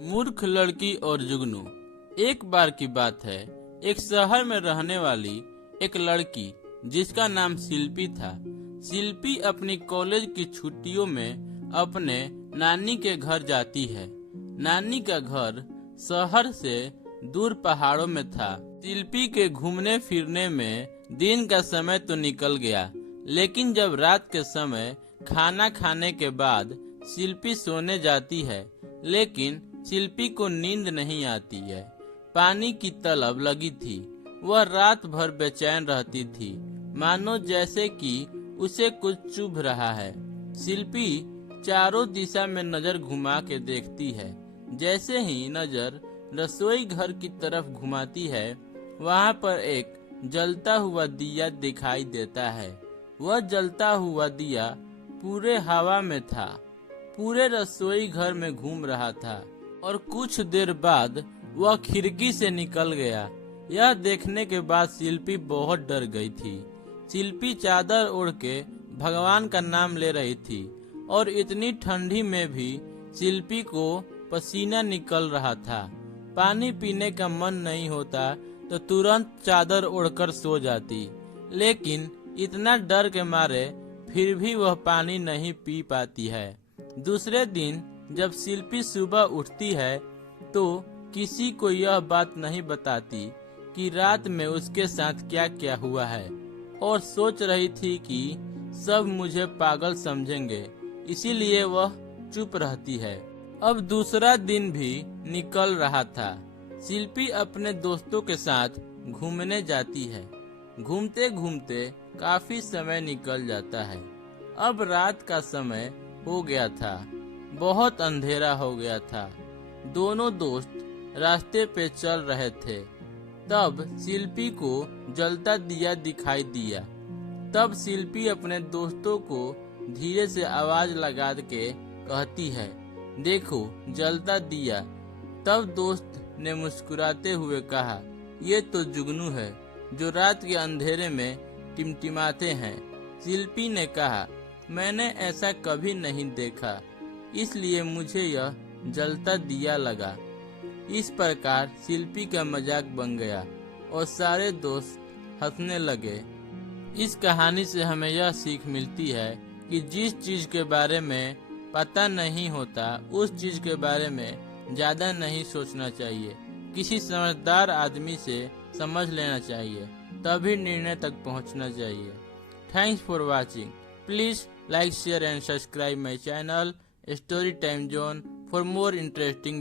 मूर्ख लड़की और जुगनू। एक बार की बात है, एक शहर में रहने वाली एक लड़की जिसका नाम शिल्पी था। शिल्पी अपनी कॉलेज की छुट्टियों में अपने नानी के घर जाती है। नानी का घर शहर से दूर पहाड़ों में था। शिल्पी के घूमने फिरने में दिन का समय तो निकल गया, लेकिन जब रात के समय खाना खाने के बाद शिल्पी सोने जाती है, लेकिन शिल्पी को नींद नहीं आती है। पानी की तलब लगी थी। वह रात भर बेचैन रहती थी, मानो जैसे कि उसे कुछ चुभ रहा है। शिल्पी चारों दिशा में नजर घुमा के देखती है। जैसे ही नजर रसोई घर की तरफ घुमाती है, वहाँ पर एक जलता हुआ दिया दिखाई देता है। वह जलता हुआ दिया पूरे हवा में था, पूरे रसोई घर में घूम रहा था और कुछ देर बाद वह खिड़की से निकल गया। यह देखने के बाद शिल्पी बहुत डर गई थी। शिल्पी चादर ओढ़ के भगवान का नाम ले रही थी और इतनी ठंडी में भी शिल्पी को पसीना निकल रहा था। पानी पीने का मन नहीं होता तो तुरंत चादर ओढ़कर सो जाती, लेकिन इतना डर के मारे फिर भी वह पानी नहीं पी पाती है। दूसरे दिन जब शिल्पी सुबह उठती है तो किसी को यह बात नहीं बताती कि रात में उसके साथ क्या क्या हुआ है, और सोच रही थी कि सब मुझे पागल समझेंगे, इसीलिए वह चुप रहती है। अब दूसरा दिन भी निकल रहा था। शिल्पी अपने दोस्तों के साथ घूमने जाती है। घूमते घूमते काफी समय निकल जाता है। अब रात का समय हो गया था, बहुत अंधेरा हो गया था। दोनों दोस्त रास्ते पे चल रहे थे। तब शिल्पी को जलता दिया दिखाई दिया। तब शिल्पी अपने दोस्तों को धीरे से आवाज लगा के कहती है, देखो जलता दिया। तब दोस्त ने मुस्कुराते हुए कहा, ये तो जुगनू है जो रात के अंधेरे में टिमटिमाते हैं। शिल्पी ने कहा, मैंने ऐसा कभी नहीं देखा, इसलिए मुझे यह जलता दिया लगा। इस प्रकार शिल्पी का मजाक बन गया और सारे दोस्त हंसने लगे। इस कहानी से हमें यह सीख मिलती है कि जिस चीज के बारे में पता नहीं होता, उस चीज के बारे में ज्यादा नहीं सोचना चाहिए। किसी समझदार आदमी से समझ लेना चाहिए, तभी निर्णय तक पहुंचना चाहिए। Thanks for watching. Please like, share and subscribe my channel Story Time Zone for more interesting